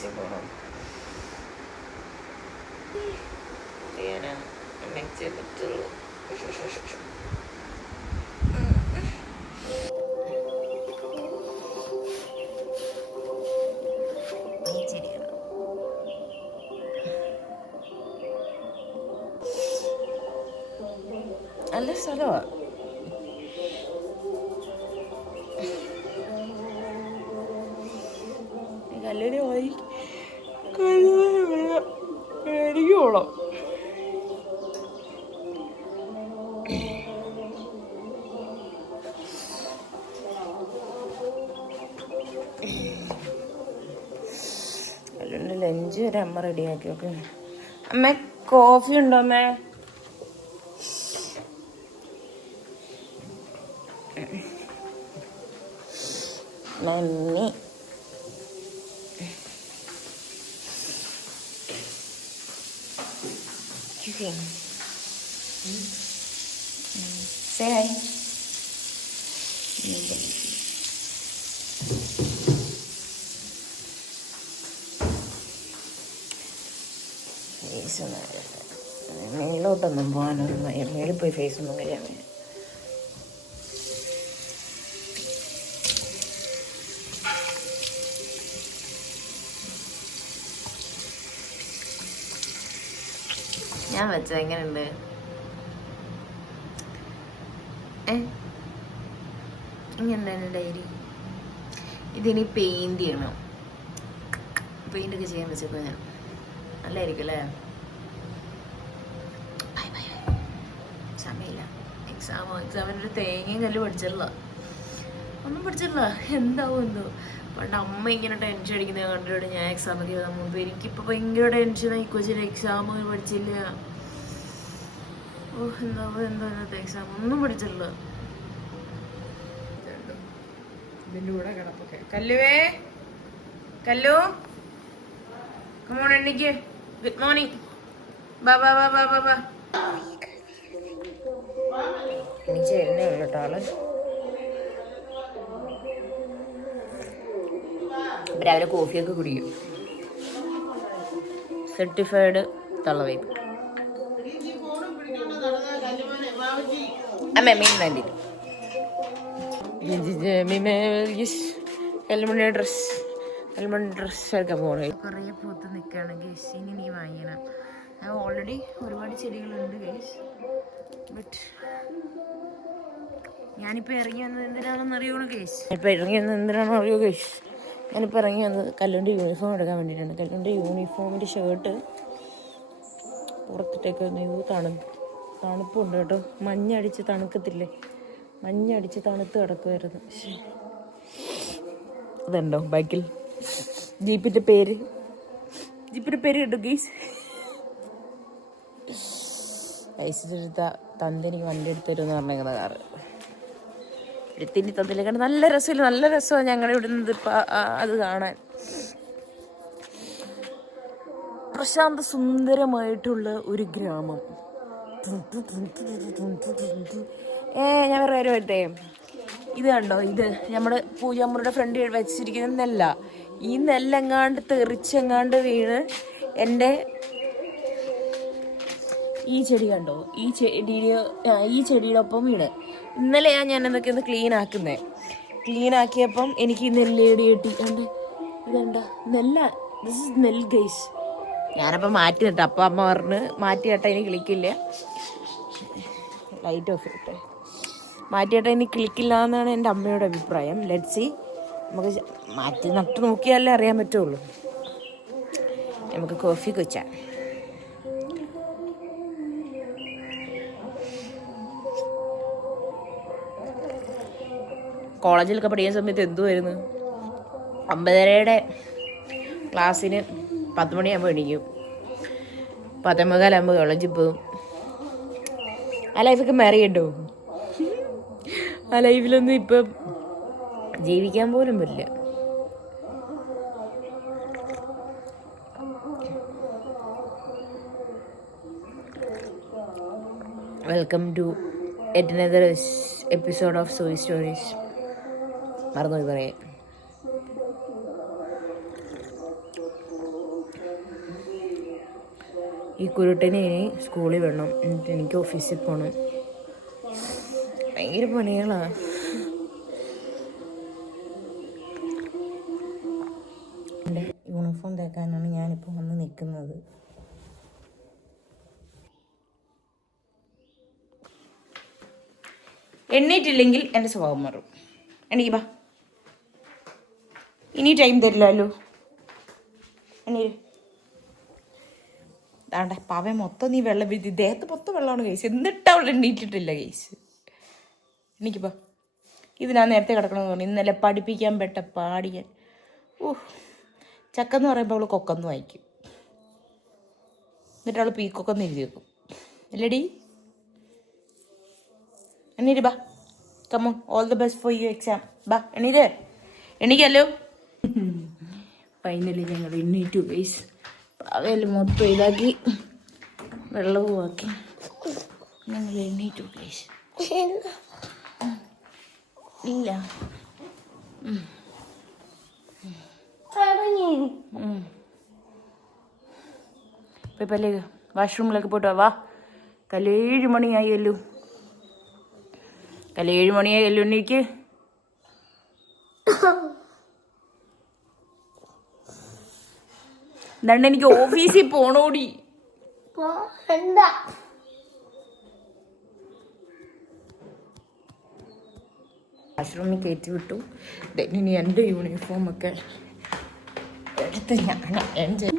ഓഫീസിൽ പോകണം. ചെയ്യാനാ നെക്സ്റ്റ് പറ്റുള്ളൂ. നല്ല സ്ഥലമാണ്. കല്ലിന് പോയി മേടിക്കോളാം. കല്ലിൻ്റെ ലഞ്ച് വരെ അമ്മ റെഡിയാക്കി നോക്ക്. അമ്മ കോഫി ഉണ്ടോ അമ്മേ? Mummy say hi. ഫേസ് മേളിലോട്ടൊന്നും പോകാനൊന്നും മേളിൽ പോയി ഫേസ് ഒന്നും കഴിയാൻ വയ്യ. ഞാൻ വെച്ചത് എങ്ങനെയുണ്ട്? ഇങ്ങനെ ഡയറി ഇതിനി പെയിന്റ് ചെയ്യണം. പെയിൻ്റൊക്കെ ചെയ്യാൻ വെച്ചപ്പോൾ ഞാൻ നല്ലതായിരിക്കും അല്ലേ? സമയമില്ല. എക്സാമിൻ്റെ തേങ്ങയും കല്ല് പഠിച്ചില്ല, ഒന്നും പഠിച്ചില്ല. എന്താവും എന്തോ. പണ്ട് അമ്മ ഇങ്ങനെ ടെൻഷൻ അടിക്കുന്നത് കണ്ടിട്ട് ഞാൻ എക്സാമൊക്കെ എഴുതാൻ മുമ്പ് എനിക്കിപ്പോൾ ഭയങ്കര ടെൻഷനായി. കൊച്ചിൻ്റെ എക്സാം പഠിച്ചില്ല. ഓ എന്താവും എന്തോ ഇന്നത്തെ എക്സാം ഒന്നും പഠിച്ചില്ല. ഇതിൻ്റെ കൂടെ കിടപ്പൊക്കെ. കല്ലുവേ, കല്ലു കമോൺ എണ്ണിക്ക്. Good morning. ബാ ബാ ബാ ബാ ബാ ബാ. എണീച്ച് വരുന്നേ ഉള്ളൂ കേട്ടോ ആള്. രാവിലെ കോഫിയൊക്കെ കുടിക്കും. സർട്ടിഫൈഡ് തള്ളവയ്പ്. അമ്മ മീൻ വേണ്ടി ഡ്രസ് എടുക്കാൻ പോകണേ. കുറേ പൂത്ത് നിൽക്കുകയാണ് ഗേസ്. ഇനി നീ വാങ്ങിക്കണം. ഓൾറെഡി ഒരുപാട് ചെടികളുണ്ട് ഗേസ്. ബട്ട് ഞാനിപ്പോൾ ഇറങ്ങി വന്നത് എന്തിനാണെന്ന് അറിയുമോ ഗേസ്? ഞാനിപ്പോൾ ഇറങ്ങി വന്നത് കല്ലുൻ്റെ യൂണിഫോം എടുക്കാൻ വേണ്ടിയിട്ടാണ്. കല്ലുൻ്റെ യൂണിഫോമിൻ്റെ ഷർട്ട് പുറത്തിട്ടേക്ക് ഇത് തണുപ്പുണ്ട് കേട്ടോ. മഞ്ഞടിച്ച് തണുക്കത്തില്ലേ? മഞ്ഞടിച്ച് തണുത്ത് കിടക്കുമായിരുന്നു. അതുണ്ടോ ബൈക്കിൽ ജീപ്പിൻ്റെ പേര് കേട്ടോ ഗീസ്. പൈസ എടുത്ത തന്തെനിക്ക് വണ്ടി എടുത്തരുമെന്ന് പറഞ്ഞേക്കുന്ന കാറ് എടുത്തിനി തന്നില്ല. കാരണം നല്ല രസമില്ല, നല്ല രസമാണ് ഞങ്ങളുടെ ഇവിടെ നിന്ന് ഇപ്പം അത് കാണാൻ. പ്രശാന്ത സുന്ദരമായിട്ടുള്ള ഒരു ഗ്രാമം. ഞാൻ വേറെ കാര്യം പറ്റേ, ഇത് കണ്ടോ? ഇത് നമ്മുടെ പൂജാമുറിയുടെ ഫ്രണ്ട് വെച്ചിരിക്കുന്ന നെല്ല. ഈ നെല്ലെങ്ങാണ്ട് തെറിച്ചെങ്ങാണ്ട് വീണ് എൻ്റെ ഈ ചെടി കണ്ടോ? ഈ ചെടിയുടെ ഒപ്പം വീണ്. ഇന്നലെ ഞാൻ എന്തൊക്കെ ഒന്ന് ക്ലീൻ ആക്കിയപ്പം എനിക്ക് ഈ നെല്ലേടി കിട്ടി. കണ്ട് ഇതണ്ട നെല്ല. ദിസ് ഇസ് നെൽ ഗൈസ്. ഞാനപ്പം മാറ്റി നിട്ടു. അപ്പം അമ്മ പറഞ്ഞ് മാറ്റി കേട്ടാ ഇനി കിളിക്കില്ല. Light of ഇട്ടെ. മാറ്റി കേട്ടാ ഇനി കിളിക്കില്ല എന്നാണ് എൻ്റെ അമ്മയുടെ അഭിപ്രായം. Let's see. നമുക്ക് മാറ്റി നട്ട് നോക്കിയാലേ അറിയാൻ പറ്റുള്ളൂ. നമുക്ക് കോഫി കുടിച്ചാൽ. കോളേജിലൊക്കെ പഠിക്കുന്ന സമയത്ത് എന്തുമായിരുന്നു, 9:30 ക്ലാസ്സിന് 10 മണിയാകുമ്പോൾ എണീക്കും. 10:15 കോളേജിൽ പോകും. ആ ലൈഫൊക്കെ മാറിയിട്ടോ. ആ ലൈഫിലൊന്നും ഇപ്പം ജീവിക്കാൻ പോലും പറ്റില്ല. Welcome to yet another episode of Zoey stories. മറന്നുപോയി പറയാൻ. ഈ കുരുട്ടനെ സ്കൂളിൽ വിടണം, എന്നിട്ട് എനിക്ക് ഓഫീസിൽ പോകണം. ഭയങ്കര പണികളാണ്. എൻ്റെ യൂണിഫോം തേക്കാനാണ് ഞാനിപ്പോൾ വന്ന് നിൽക്കുന്നത്. എണ്ണീറ്റില്ലെങ്കിൽ എൻ്റെ സ്വഭാവം മാറും. എണീക്ക് ബാ, ഇനി ടൈം തരില്ലല്ലോ. എണീര്. അതാണ്ടെ പാവ മൊത്തം നീ വെള്ളം വീഴ്ത്തി, ദേഹത്ത് മൊത്തം വെള്ളമാണ് കേസ്. എന്നിട്ട് അവൾ എണ്ണീറ്റിട്ടില്ല കേസ്. എണീക്കിപ്പോ. ഇത് ഞാൻ നേരത്തെ കിടക്കണമെന്ന് പറഞ്ഞു. ഇന്നലെ പഠിപ്പിക്കാൻ പെട്ട പാടിയാൻ. ചക്കെന്ന് പറയുമ്പോൾ അവൾ കൊക്കെന്ന് വായിക്കും. എന്നിട്ട് അവൾ പീക്കൊക്കെന്ന് എഴുതി വെക്കും. അല്ലേടി? എണീര് ബാ. Come on, all the best for you exam. ബാ എണീര്. എണീക്കല്ലോ. ഫൈനലി ഞങ്ങൾ എണ്ണീറ്റു ഗൈസ്. പാവയിൽ മൊത്തം ഇതാക്കി വെള്ളവും ആക്കി ഞങ്ങൾ എണ്ണീറ്റു ഗൈസ്. ഇല്ല പല്ലേക്ക് വാഷ്റൂമിലൊക്കെ പോയിട്ട് വാ. 7 മണിയായല്ലോ. 7 മണിയായല്ലോ. എനിക്ക് എന്താണ്, എനിക്ക് ഓഫീസിൽ പോണോടി. വാഷ്റൂമിൽ കയറ്റി വിട്ടു. ഇനി എൻ്റെ യൂണിഫോമൊക്കെ എടുത്ത് ഞാൻ എൻജോയ്.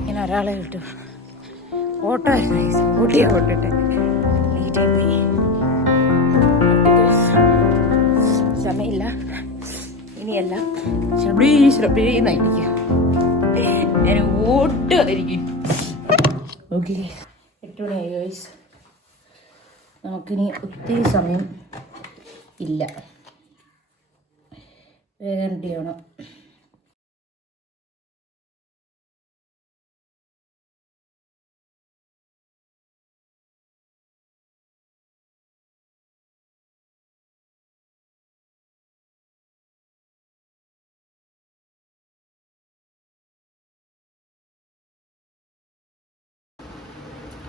ഇങ്ങനെ ഒരാളെ കിട്ടും. ഓട്ടോ ഓട്ടിട്ടെ ലേറ്റായി പോയി. സമയമില്ല. ഇനിയല്ല ശ്രബീന്നായിരിക്കും. ഞാൻ ഓട്ടുമായിരിക്കും. ഓക്കെ, 8 മണിയായി ഗൈസ്. നമുക്കിനി ഒത്തിരി സമയം ഇല്ല. വേഗം റെഡി ചെയ്യണം.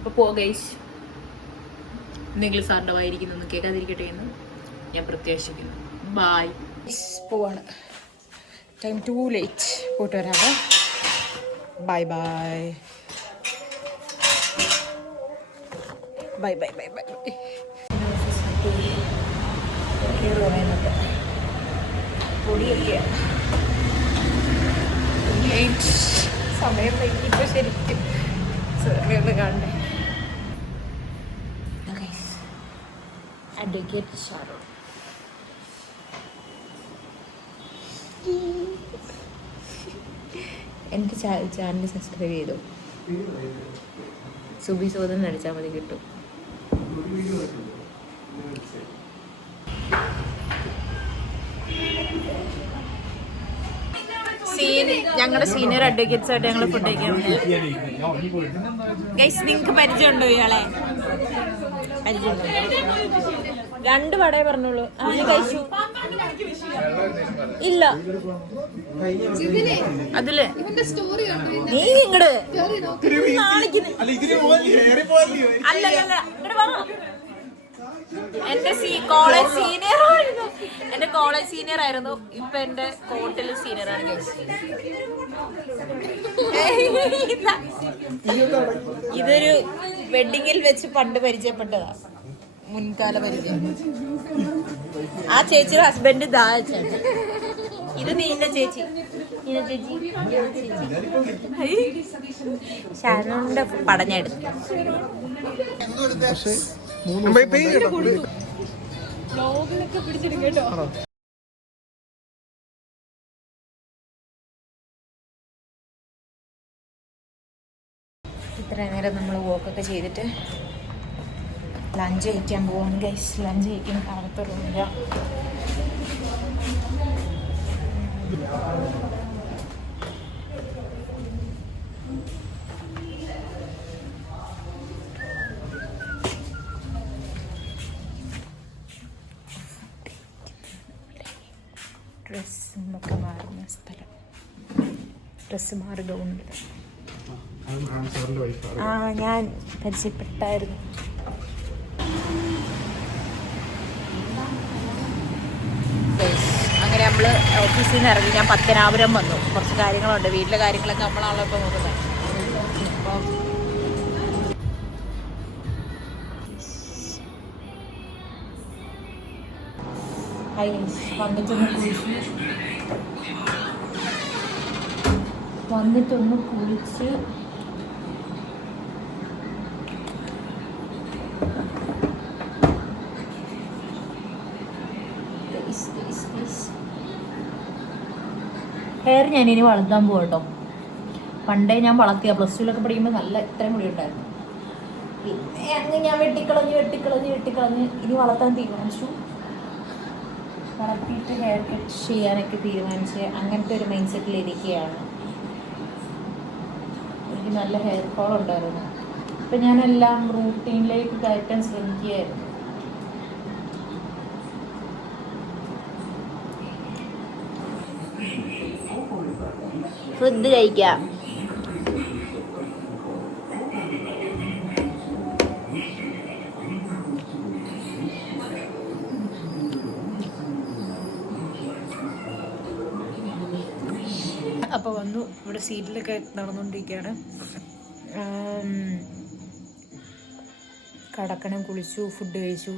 അപ്പോൾ ഗൈസ്, എന്തെങ്കിലും സാറിൻ്റെ വായിരിക്കുന്നൊന്നും കേൾക്കാതിരിക്കട്ടെ എന്ന് ഞാൻ പ്രത്യാശിക്കുന്നു. ബായ്. പോവാണ്. Time to late. പോയിട്ട് വരാതെ. Bye bye bye bye bye bye. പൊടിയൊക്കെ സമയം വൈകിട്ട് ശരിക്കും ഒന്ന് കാണണ്ടേ. അഡ്വക്കേറ്റ് ഷാറൂഖ്. എൻ്റെ ചാനൽ സബ്സ്ക്രൈബ് ചെയ്തു. സുബി സോദൻ അടിച്ചാൽ മതി, കിട്ടും. ഞങ്ങളുടെ സീനിയർ അഡ്വക്കേറ്റ്സ് ആയിട്ട് ഞങ്ങൾ ഫുഡ് കഴിക്കാറുണ്ട്. ഗൈസ് നിങ്ങൾക്ക് പരിചയമുണ്ടോ ഇയാളെ? പരിചയമുണ്ടോ? 2 വടയെ പറഞ്ഞോളൂ. അവന് കഴിച്ചു ഇല്ല. അതില് നീ ഇങ്ങട് അല്ലല്ല ഇങ്ങട് വാ. എന്റെ കോളേജ് സീനിയർ ആയിരുന്നു. എന്റെ കോളേജ് സീനിയർ ആയിരുന്നു. ഇപ്പൊ എന്റെ കോട്ടിൽ സീനിയർ ആണ്. ഇതൊരു വെഡിങ്ങിൽ വെച്ച് പണ്ട് പരിചയപ്പെട്ടതാ. മുൻകാല പരിചയം. ആ ചേച്ചിയുടെ ഹസ്ബൻഡ് ദാ ചേച്ചി. ഇത് നീന്റെ ചേച്ചി. ഷാനോന്റെ പടഞ്ഞെടുത്തു. ഇത്ര നേരം നമ്മൾ വോക്കൊക്കെ ചെയ്തിട്ട് ലഞ്ച് കഴിക്കാൻ പോവാണ് ഗൈസ്. ലഞ്ച് കഴിക്കാൻ താഴത്തെ റൂമില്ല. ഡ്രസ്സൊക്കെ മാറുന്ന സ്ഥലം. ഡ്രസ്സ് മാറുകയുണ്ട്. ഞാൻ പരിചയപ്പെട്ടായിരുന്നു. അങ്ങനെ നമ്മൾ ഓഫീസിൽ നിന്ന് ഇറങ്ങി. ഞാൻ പത്തനാപുരം വന്നു. കുറച്ച് കാര്യങ്ങളുണ്ട്. വീട്ടിലെ കാര്യങ്ങളൊക്കെ നമ്മളാണല്ലോ ഇപ്പോൾ നോക്കുന്നത്. ഇപ്പം വന്നിട്ടൊന്ന് കുളിച്ച് ഹെയർ ഞാനിനി വളർത്താൻ പോകും കേട്ടോ. പണ്ടേ ഞാൻ വളർത്തിയ +2 പഠിക്കുമ്പോൾ നല്ല ഇത്രയും മുടി ഉണ്ടായിരുന്നു. പിന്നെ അങ്ങ് ഞാൻ വെട്ടിക്കളഞ്ഞ് ഇനി വളർത്താൻ തീരുമാനിച്ചു. വളർത്തിയിട്ട് ഹെയർ കട്ട് ചെയ്യാനൊക്കെ തീരുമാനിച്ച് അങ്ങനത്തെ ഒരു മൈൻഡ് സെറ്റിലിരിക്കുകയാണ്. എനിക്ക് നല്ല ഹെയർ ഫോൾ ഉണ്ടായിരുന്നു. ഇപ്പം ഞാനെല്ലാം റൂട്ടീനിലേക്ക് കയറ്റാൻ ശ്രമിക്കുകയായിരുന്നു. ഫുഡ് കഴിക്കാം. അപ്പോൾ വന്നു. ഇവിടെ സീറ്റിലൊക്കെ നടന്നുകൊണ്ടിരിക്കുകയാണ്. കടക്കണം, കുളിച്ചു, ഫുഡ് കഴിച്ചു.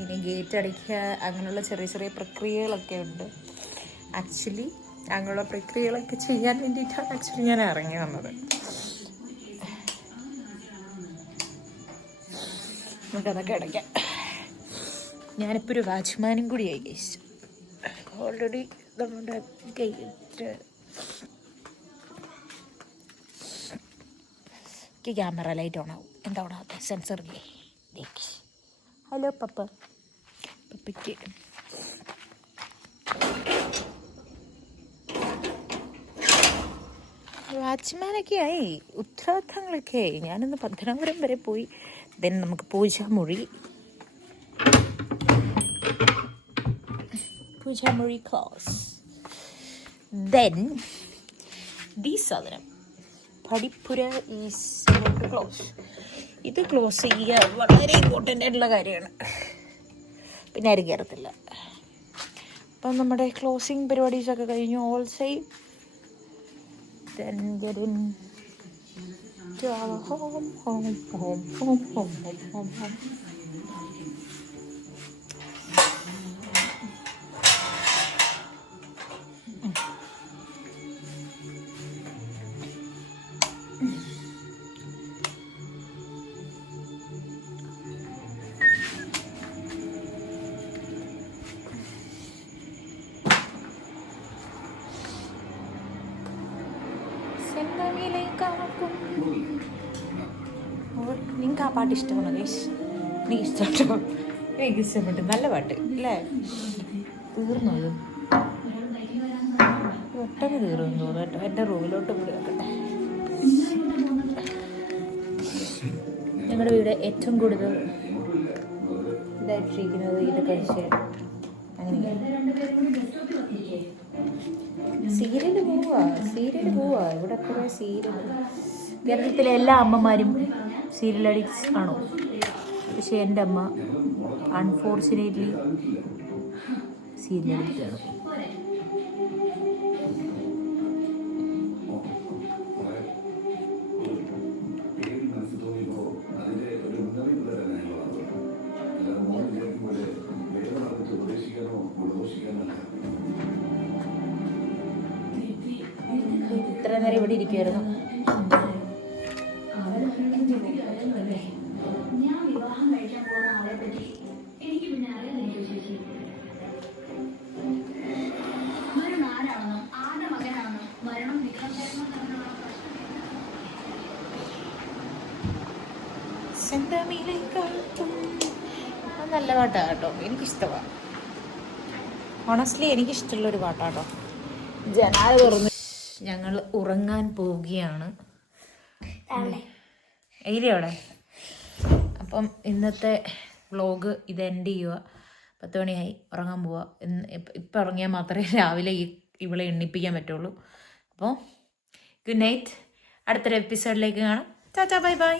ഇനി ഗേറ്റ് അടയ്ക്കുക, അങ്ങനെയുള്ള ചെറിയ ചെറിയ പ്രക്രിയകളൊക്കെ ഉണ്ട്. ആക്ച്വലി അങ്ങനെയുള്ള പ്രക്രിയകളൊക്കെ ചെയ്യാൻ വേണ്ടിയിട്ടാണ് ആക്ച്വലി ഞാൻ ഇറങ്ങി വന്നത്. നമുക്കതൊക്കെ അടയ്ക്കാം. ഞാനിപ്പോൾ ഒരു വാച്ച്മാനും കൂടിയായി ഗൈസ്. ഓൾറെഡി നമ്മുടെ ഗേറ്റ് ക്യാമറ ലൈറ്റ് ഓൺ ആവും. എന്താ ഓണാകത്തെ? സെൻസർ ഇല്ലേ? ഹലോ പപ്പയ്ക്ക് വാച്ച്മാനൊക്കെ ആയി, ഉത്തരവാദിത്തങ്ങളൊക്കെ ആയി. ഞാനിന്ന് പത്തനാപുരം വരെ പോയി. ദെൻ നമുക്ക് പൂജാമുറി ക്ലോസ്. ദെൻ ഈ സാധനം പഠിപ്പുര ഈസ് ക്ലോസ്. ഇത് ക്ലോസ് ചെയ്യുക വളരെ ഇമ്പോർട്ടൻ്റ് ആയിട്ടുള്ള കാര്യമാണ്. പിന്നെ ആരും കയറത്തില്ല. അപ്പം നമ്മുടെ ക്ലോസിങ് പരിപാടീസൊക്കെ കഴിഞ്ഞു. All save. Then get in to our home. നിങ്ങൾക്ക് ആ പാട്ട് ഇഷ്ടമാണോ ഗൈസ്? എനിക്ക് ഇഷ്ടപ്പെട്ടു. എനിക്ക് ഇഷ്ടപ്പെട്ടു. നല്ല പാട്ട് അല്ലേ? തീർന്നു. ഇത് പെട്ടെന്ന് കയറുമെന്ന് തോന്നുന്നു കേട്ടോ. എൻ്റെ റൂമിലോട്ട് പോയി വെക്കട്ടെ. ഞങ്ങളുടെ വീട് ഏറ്റവും കൂടുതൽ ഇതായിട്ടിരിക്കുന്നത് ഇത് കഴിച്ച് അങ്ങനെ സീരിയൽ പോവാ ഇവിടെ കുറേ സീരിയൽ. കേരളത്തിലെ എല്ലാ അമ്മമാരും സീരിയൽ അഡിക്ട്സ് ആണോ? പക്ഷെ എൻ്റെ അമ്മ അൺഫോർച്ചുനേറ്റ്ലി സീരിയൽ അഡിക്റ്റ് ആണ്. ഇത്ര നേരം ഇവിടെ ഇരിക്കുമായിരുന്നു. നല്ല പാട്ടാണ് കേട്ടോ, എനിക്കിഷ്ടമാണ്. ഓണസ്റ്റ്ലി എനിക്കിഷ്ടമുള്ളൊരു പാട്ടാട്ടോ. ജനാല തുറന്ന് ഞങ്ങൾ ഉറങ്ങാൻ പോവുകയാണ്. ഏരിയവിടെ. അപ്പം ഇന്നത്തെ വ്ളോഗ് ഇത് എൻഡ് ചെയ്യുക. 10 മണിയായി, ഉറങ്ങാൻ പോവുക. ഇപ്പം ഇറങ്ങിയാൽ മാത്രമേ രാവിലെ ഇവളെ എണ്ണിപ്പിക്കാൻ പറ്റുള്ളൂ. അപ്പോൾ ഗുഡ് നൈറ്റ്. അടുത്തൊരു എപ്പിസോഡിലേക്ക് കാണാം. Tata, bye bye.